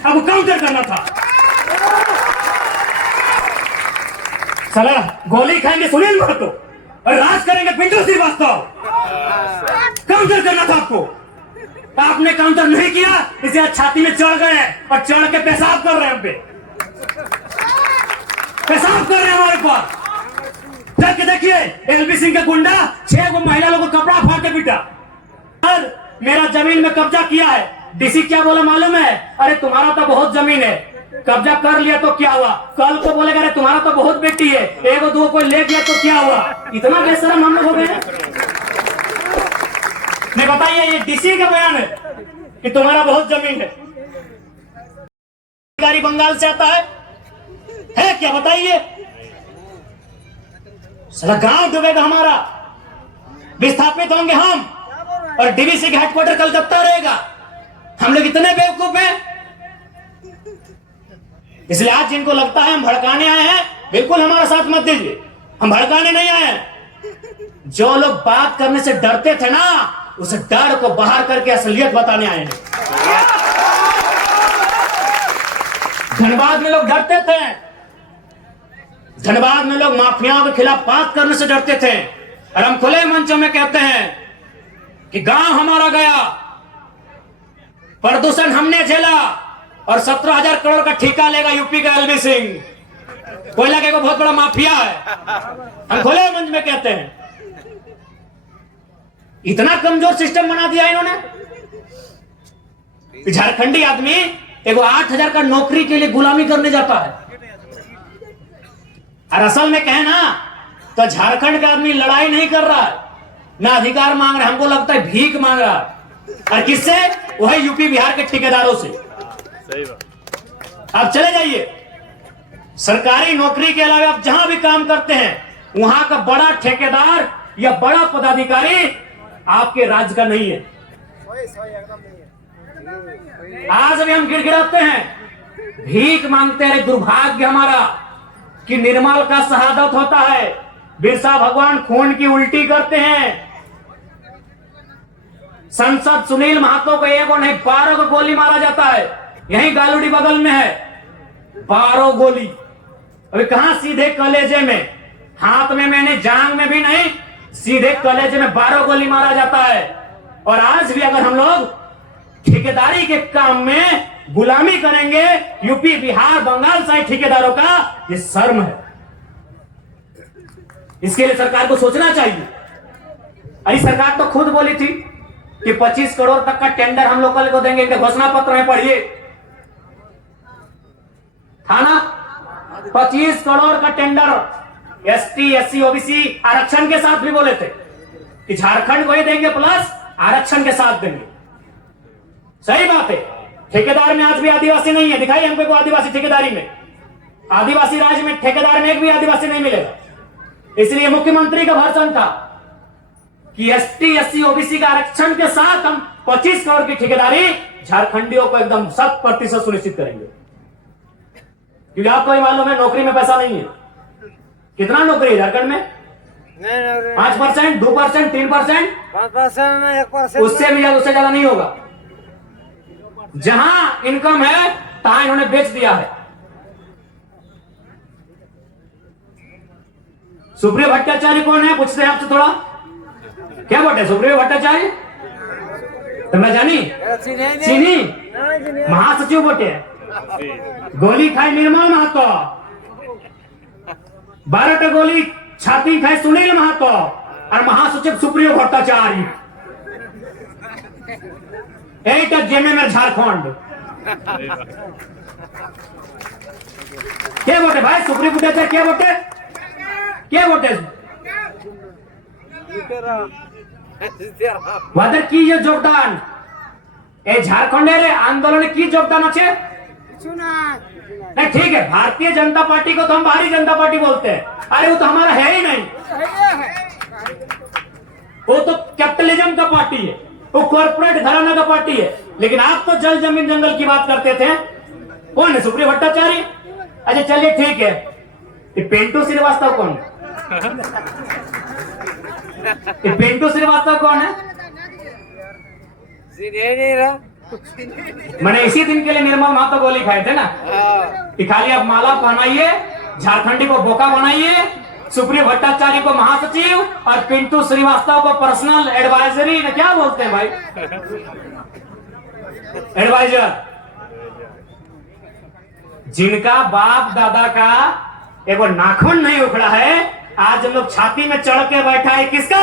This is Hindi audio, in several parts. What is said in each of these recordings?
अब काउंटर करना था। साला गोली खाएंगे सुनील महतो और राज करेंगे पिंटू श्रीवास्तव। काउंटर करना था आपको, आपने काउंटर नहीं किया, इसे आज छाती में चढ़ गए और चढ़ के पेशाब कर रहे हैं, हम पे पेशाब कर रहे हैं हमारे पास। देख देखिए एलबी सिंह का गुंडा 6 महिला लोगों को कपड़ा फाड़ के पीटा। मेरा जमीन में कब्जा किया है। डीसी क्या बोला मालूम है? अरे तुम्हारा तो बहुत जमीन है, कब्जा कर लिया तो क्या हुआ? कल को बोलेगा अरे तुम्हारा तो बहुत बेटी है, एक दो कोई ले गया तो क्या हुआ? इतना बेशरम हम लोग हो गए। नहीं बताइए, ये डीसी का बयान है कि तुम्हारा बहुत जमीन है। अधिकारी बंगाल से आता है क्या बताइए? साला गांव डूबेगा हमारा, विस्थापित होंगे हम, और डीवीसी के हेडक्वार्टर कलकत्ता रहेगा। हम लोग इतने बेवकूफ हैं। इसलिए आज जिनको लगता है हम भड़काने आए हैं, बिल्कुल हमारा साथ मत दीजिए, हम भड़काने नहीं आए हैं। जो लोग बात करने से डरते थे ना, उस डर को बाहर करके असलियत बताने आए हैं। धनबाद में लोग डरते थे, धनबाद में लोग माफियाओं के खिलाफ बात करने से डरते थे, और हम खुले मंचों में कहते हैं कि गांव हमारा गया, प्रदूषण हमने झेला, और 17,000 करोड़ का ठेका लेगा यूपी का एलबी सिंह। कोयला का बहुत बड़ा माफिया है, हम खुले मंच में कहते हैं। इतना कमजोर सिस्टम बना दिया इन्होंने। झारखंडी आदमी एगो 8,000 का नौकरी के लिए गुलामी करने जाता है, और असल में कहे ना तो झारखंड का आदमी लड़ाई नहीं कर रहा है, ना अधिकार मांग रहा है, हमको लगता है भीख मांग रहा है। और किससे? वही यूपी बिहार के ठेकेदारों से। सही बात। आप चले जाइए, सरकारी नौकरी के अलावा आप जहां भी काम करते हैं, वहां का बड़ा ठेकेदार या बड़ा पदाधिकारी आपके राज्य का नहीं है। आज भी हम गिड़गिड़ाते हैं, भीख मांगते हैं। दुर्भाग्य हमारा कि निर्मल का शहादत होता है, बिरसा भगवान खून की उल्टी करते हैं। संसद सुनील महतो को एगो नहीं 12 को गोली मारा जाता है, यही गालूडी बगल में है, 12 गोली। अभी कहां? सीधे कलेजे में, हाथ में मैंने जांग में भी नहीं, सीधे कलेजे में 12 गोली मारा जाता है। और आज भी अगर हम लोग ठेकेदारी के काम में गुलामी करेंगे यूपी बिहार बंगाल साइड ठेकेदारों का, ये शर्म है। इसके लिए सरकार को सोचना चाहिए। अरे सरकार तो खुद बोली थी कि 25 करोड़ तक का टेंडर हम लोग कल को देंगे, इनके घोषणा पत्र में पढ़िए, था ना? 25 करोड़ का टेंडर एसटी एससी ओबीसी आरक्षण के साथ भी बोले थे कि झारखंड को ही देंगे प्लस आरक्षण के साथ देंगे। सही बात है। ठेकेदार में आज भी आदिवासी नहीं है, दिखाइए हमको को आदिवासी ठेकेदारी में। आदिवासी राज्य में ठेकेदार में एक भी आदिवासी नहीं मिलेगा। इसलिए मुख्यमंत्री का भाषण था कि एसटी एससी ओबीसी का आरक्षण के साथ हम 25 करोड़ की ठेकेदारी झारखंडियों को एकदम 100% सुनिश्चित करेंगे। क्योंकि आपको ही मालूम है नौकरी में पैसा नहीं है। कितना नौकरी है झारखंड में? 5%, 2%, 3%, 5%, 1%, उससे भी ज्यादा, उससे ज्यादा नहीं होगा। जहां इनकम है तहां इन्होंने बेच दिया है। सुप्रियो भट्टाचार्य कौन है? पूछते हैं आपसे थोड़ा, क्या बोलते हैं सुप्रियो भट्टाचार्य? तुम्हें जानी? चीनी महासचिव बोटे हैं। गोली खाए निर्मल महतो, 12 गोली छाती खाए सुनील महतो, और महासचिव सुप्रियो भट्टाचार्य। एट जेमे में झारखंड। क्या बोटे भाई? सुप्रियो भट्टाचार्य क्या बोटे? क्या बोटे? वादर की ये योगदान ए झारखंडेर आंदोलन की योगदान अच्छे नहीं। ठीक है, भारतीय जनता पार्टी को तो हम भारी जनता पार्टी बोलते हैं। अरे वो तो हमारा है ही नहीं, वो तो कैपिटलिज्म का पार्टी है, वो कॉर्पोरेट घराना का पार्टी है। लेकिन आप तो जल जमीन जंगल की बात करते थे। कौन है सुप्रियो भट्टाचार्य? अच्छा चलिए ठीक है, ये पिंटू श्रीवास्तव कौन है? ये पिंटू श्रीवास्तव कौन है? मैंने इसी दिन के लिए निर्मल महतो गोली खाए थे ना कि खाली आप माला पहनाइए, झारखंडी को बोका बनाइए, सुप्रियो भट्टाचार्य को महासचिव और पिंटू श्रीवास्तव को पर्सनल एडवाइजरी, क्या बोलते हैं भाई, एडवाइजर। जिनका बाप दादा का एगो नाखून नहीं उखड़ा है, आज हम लोग छाती में चढ़ के बैठा है किसका?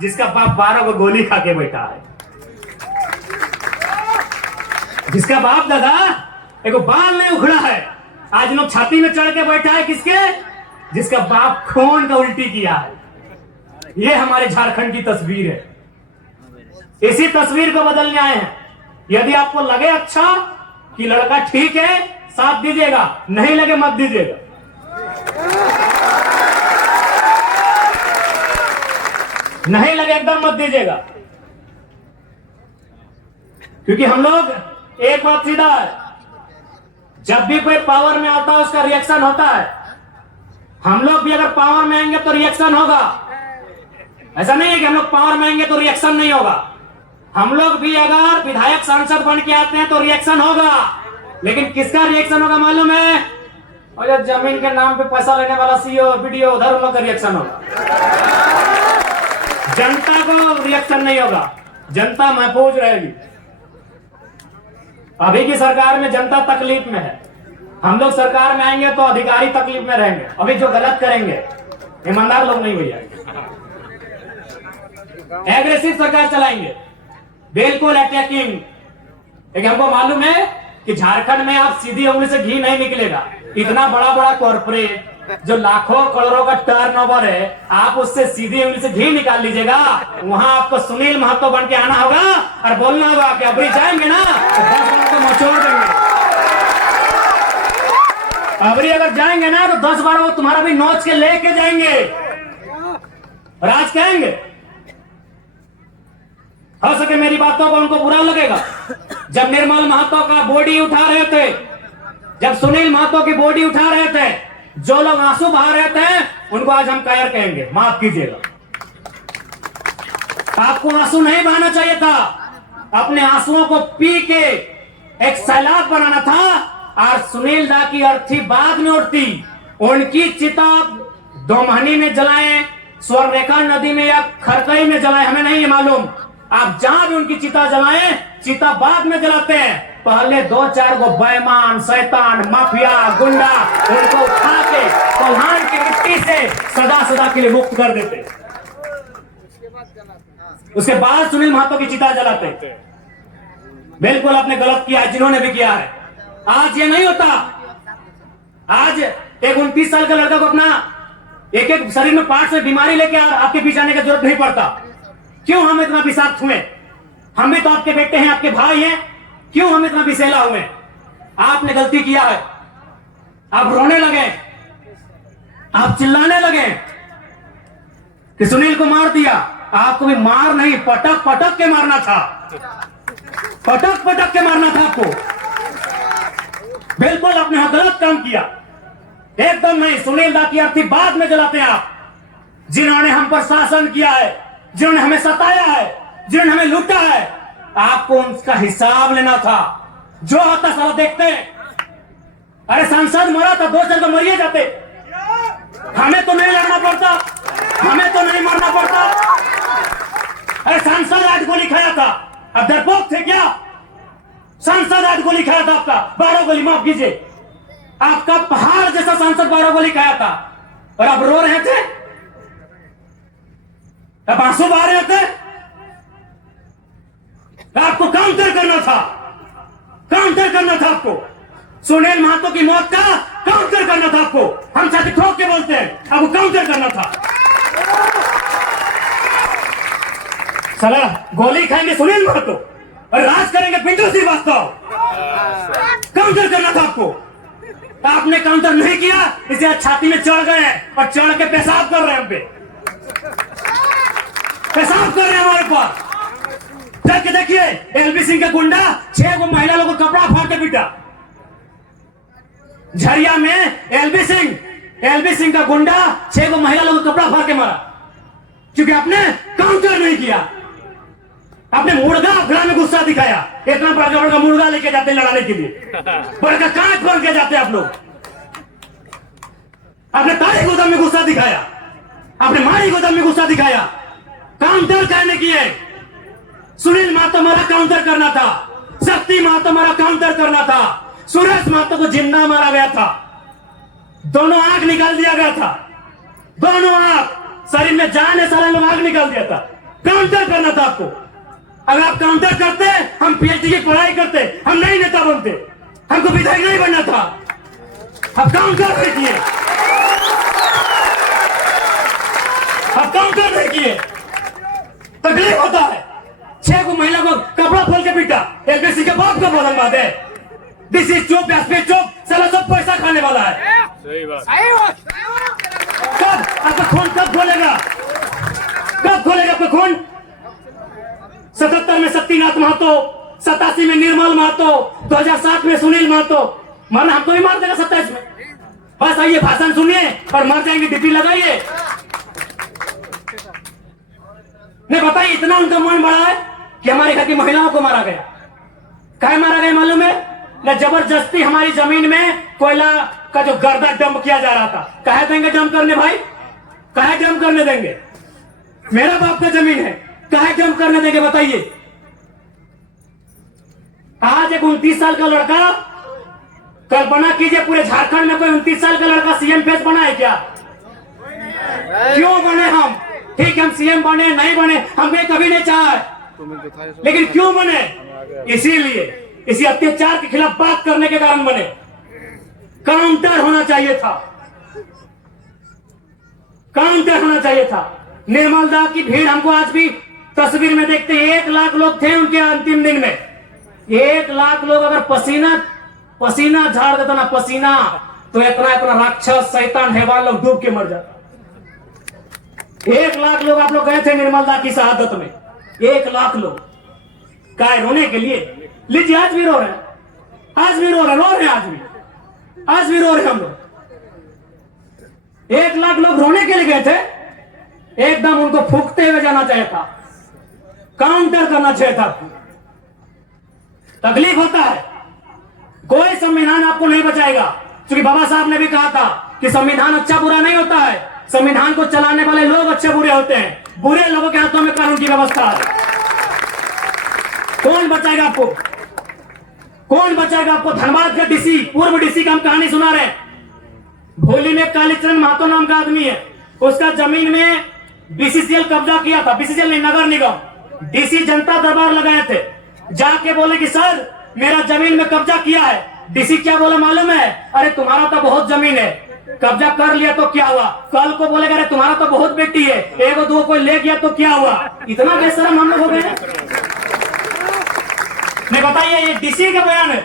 जिसका बाप 12 को गोली खा के बैठा है। जिसका बाप दादा एगो बाल नहीं उखड़ा है, आज लोग छाती में चढ़ के बैठा है किसके? जिसका बाप खून का उल्टी किया है। ये हमारे झारखंड की तस्वीर है। इसी तस्वीर को बदलने आए हैं। यदि आपको लगे अच्छा कि लड़का ठीक है, साथ दीजिएगा, नहीं लगे मत दीजिएगा। नहीं लगे एकदम मत दीजिएगा, क्योंकि हम लोग एक बात सीधा है, जब भी कोई पावर में आता है उसका रिएक्शन होता है। हम लोग भी अगर पावर में आएंगे तो रिएक्शन होगा। ऐसा नहीं है कि हम लोग पावर में आएंगे तो रिएक्शन नहीं होगा। हम लोग भी अगर विधायक सांसद बन के आते हैं तो रिएक्शन होगा, लेकिन किसका रिएक्शन होगा मालूम है? और जब जमीन के नाम पे पैसा लेने वाला सीओ वीडियो, उधर उन लोग का रिएक्शन होगा। जनता को रिएक्शन नहीं होगा, जनता महफूज रहेगी। अभी की सरकार में जनता तकलीफ में है, हम लोग सरकार में आएंगे तो अधिकारी तकलीफ में रहेंगे। अभी जो गलत करेंगे ईमानदार लोग नहीं भैया, एग्रेसिव सरकार चलाएंगे, बिल्कुल अटैकिंग। लेकिन हमको मालूम है कि झारखंड में आप सीधी उंगली से घी नहीं निकलेगा। इतना बड़ा बड़ा कॉर्पोरेट जो लाखों करोड़ों का टर्नओवर है, आप उससे सीधी उंगली से घी निकाल लीजिएगा। वहां आपको सुनील महतो बन के आना होगा और बोलना होगा कि अबरी जाएंगे ना तो 10 बार को मचोड़ देंगे। अबरी अगर जाएंगे ना तो 10 बार वो तुम्हारा भी नोच के लेके जाएंगे, राज कहेंगे। हो सके मेरी बातों को उनको बुरा लगेगा। जब निर्मल महतो का बॉडी उठा रहे थे, जब सुनील महतो की बॉडी उठा रहे थे, जो लोग आंसू बहा रहे थे उनको आज हम कायर कहेंगे, माफ कीजिएगा। आपको आंसू नहीं बहाना चाहिए था, अपने आंसुओं को पी के एक सैलाब बनाना था। और सुनील दा की अर्थी बाद में उठती, उनकी चिता दोमहनी में जलाएं, स्वर्णरेखा नदी में या खरकई में जलाएं, हमें नहीं मालूम। आप जहां भी उनकी चिता जलाएं, चिता बाद में जलाते हैं। पहले 2-4 गो बेईमान, शैतान, माफिया, गुंडा उनको उठा के कोल्हान की मिट्टी से सदा सदा के लिए मुक्त कर देते, उसके बाद सुनील महतो की चिता जलाते। बिल्कुल आपने गलत किया, जिन्होंने भी किया है। आज ये नहीं होता। आज एक 29 साल का लड़का को अपना एक एक शरीर में पार्ट से बीमारी लेके आपके पीछे आने की जरूरत नहीं पड़ता। क्यों हम इतना विषाक्त हुए? हम भी तो आपके बेटे हैं, आपके भाई हैं, क्यों हम इतना विषैला हुए? आपने गलती किया है, आप रोने लगे, आप चिल्लाने लगे कि सुनील को मार दिया। आपको भी मार नहीं, पटक पटक के मारना था, पटक पटक के मारना था आपको। बिल्कुल आपने गलत काम किया, एकदम नहीं। सुनील दा की अर्थी बाद में जलाते हैं आप, जिन्होंने हम पर शासन किया है, जिन्होंने हमें सताया है, जिन्होंने हमें लूटा है। आपको उनका हिसाब लेना था। जो आता सारा देखते हैं। अरे सांसद मरा था, 2-4 को मरिए जाते, हमें तो नहीं लड़ना पड़ता, हमें तो नहीं मरना पड़ता। अरे सांसद आज गोली खाया था, अब डरपोक थे क्या? सांसद आज गोली खाया था आपका, 12 गोली, माफ कीजिए, आपका पहाड़ जैसा सांसद 12 गोली खाया था, और अब रो रहे थे, अब आंसू बहा रहे थे। आपको काउंटर करना था, काउंटर करना था आपको। सुनील महतो की मौत का काउंटर करना था आपको। हम छाती ठोक के बोलते हैं, आपको काउंटर करना था। साला गोली खाएंगे सुनील महतो और राज करेंगे पिंटू श्रीवास्तव। काउंटर करना था आपको, आपने काउंटर नहीं किया, इसे छाती में चढ़ गए और चढ़ के पेशाब कर रहे हैं, हम पे पेशाब कर रहे हैं हमारे पास। देखिए एलबी सिंह का गुंडा 6 गो महिला लोगों को कपड़ा फाड़ के पीटा। झरिया में एलबी सिंह का गुंडा 6 गो महिला लोगों को कपड़ा फाड़ के मारा, क्योंकि आपने काउंटर नहीं किया। आपने मुर्गा अखड़ा में गुस्सा दिखाया, इतना बड़ा बड़ा मुर्गा लेके जाते हैं लड़ाने के लिए, बड़का कांच खोल के जाते हैं आप लोग। आपने तारी गोदाम में गुस्सा दिखाया, आपने मारी गोदाम में गुस्सा दिखाया, काउंटर करने की है। सुनील महतो मारा काउंटर करना था, शक्ति महतो मारा काउंटर करना था, सुरेश महतो को जिंदा मारा गया था, दोनों आंख निकाल दिया गया था, दोनों आंख, शरीर में जान है, सारा लोग आंख निकाल दिया था। काउंटर करना था आपको। अगर आप काउंटर करते हम पीएचडी की पढ़ाई करते, हम नहीं नेता बनते, हमको विधायक नहीं बनना था। अब काउंटर नहीं किए, अब काउंटर नहीं किए, तकलीफ होता है। 6 को महिला को कपड़ा खोल के पीटा, एलबीसी के बाप को बदल बात है। दिस इज चुप, चुप, साला सब पैसा खाने वाला है। सही बात। कब आपका खून कब खोलेगा, कब खोलेगा आपका खून? 77 में शक्तिनाथ महतो, 87 में निर्मल महतो, 2007 में सुनील महतो। मारना हमको ही मार देगा 27 में। बस आइए, भाषण सुनिए और मर जाएंगे, डीपी लगाइए। नहीं बताइए, इतना उनका मन बड़ा है कि हमारे घर की महिलाओं को मारा गया। क्या मारा गया मालूम है? न जबरदस्ती हमारी जमीन में कोयला का जो गर्दा डंप किया जा रहा था। कहे देंगे डंप करने भाई? कहे डंप करने देंगे? मेरा बाप का जमीन है, कहे डंप करने देंगे बताइए? आज एक 29 साल का लड़का, कल्पना कीजिए पूरे झारखंड में कोई 29 साल का लड़का सीएम फेस बना है क्या? क्यों बने हम? ठीक है, हम सीएम बने नहीं बने, हमने कभी नहीं चाहा है, लेकिन क्यों बने? इसीलिए, इसी अत्याचार के खिलाफ बात करने के कारण बने। काउंटर होना चाहिए था, काउंटर होना चाहिए था। निर्मल दा की भीड़ हमको आज भी तस्वीर में देखते हैं। 1 लाख लोग थे उनके अंतिम दिन में। 1 लाख लोग अगर पसीना झाड़ देता ना, पसीना, तो इतना राक्षस शैतान हैवान लोग डूब के मर जाता। 1 लाख लोग आप लोग गए थे निर्मल दा की शहादत में। 1 लाख लोग काय रोने के लिए? लीजिए, आज भी रो रहे हैं, आज भी रो रहे हैं, आज भी रो रहे हम लोग। 1 लाख लोग रोने के लिए गए थे, एकदम उनको फूकते हुए जाना चाहिए था, काउंटर करना चाहिए था। तकलीफ होता है, कोई संविधान आपको नहीं बचाएगा, क्योंकि बाबा साहब ने भी कहा था कि संविधान अच्छा बुरा नहीं होता है, संविधान को चलाने वाले लोग अच्छे बुरे होते हैं। बुरे लोगों के हाथों में कानून की व्यवस्था है। कौन बचाएगा आपको? कौन बचाएगा आपको? धनबाद का डीसी, पूर्व डीसी का हम कहानी सुना रहे हैं। भोली में कालीचरण महतो नाम का आदमी है, उसका जमीन में बीसीसीएल कब्जा किया था, बीसीसीएल नहीं, नगर निगम। डीसी जनता दरबार लगाए थे, जाके बोले कि सर मेरा जमीन में कब्जा किया है। डीसी क्या बोला मालूम है? अरे तुम्हारा तो बहुत जमीन है, कब्जा कर लिया तो क्या हुआ? कल को बोलेगा अरे तुम्हारा तो बहुत बेटी है, 1-2 कोई ले गया तो क्या हुआ? इतना बेशरम हम लोग हो गए। नहीं बताइए, ये डीसी का बयान है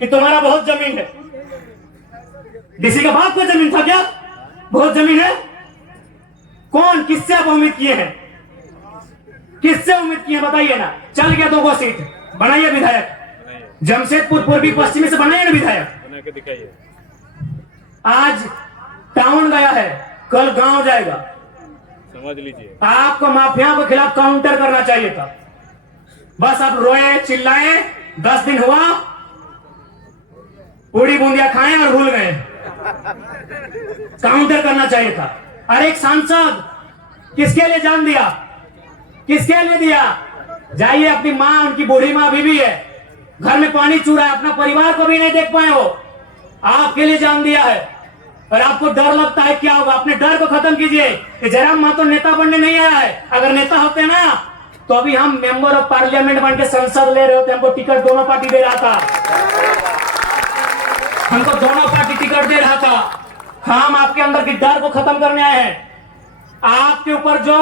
कि तुम्हारा बहुत जमीन है। डीसी का बाप को जमीन था क्या? बहुत जमीन है? कौन, किससे आप उम्मीद किए हैं? किससे उम्मीद किए बताइए ना? चल गया 2 सीट, बनाइए विधायक। जमशेदपुर पूर्वी पश्चिमी से बनाइए ना विधायक, बना के दिखाइए। आज टाउन गया है, कल गांव जाएगा। समझ लीजिए, आपको माफिया के खिलाफ काउंटर करना चाहिए था। बस आप रोए चिल्लाए, 10 दिन हुआ, पूरी बूंदिया खाएं और भूल गए। काउंटर करना चाहिए था। अरे एक सांसद किसके लिए जान दिया? किसके लिए दिया? जाइए, अपनी माँ, उनकी बूढ़ी माँ बीवी है, घर में पानी चू रहा है, अपना परिवार को भी नहीं देख पाए, वो आपके लिए जान दिया है। और आपको डर लगता है क्या होगा? अपने डर को खत्म कीजिए। जयराम महतो नेता बनने नहीं आया है। अगर नेता होते ना तो अभी हम मेंबर ऑफ पार्लियामेंट बन के संसद ले रहे होते। हमको टिकट दोनों पार्टी दे रहा था, हमको दोनों पार्टी टिकट दे रहा था। हम आपके अंदर की डर को खत्म करने आए हैं। आपके ऊपर जो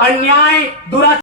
अन्याय, दुराचार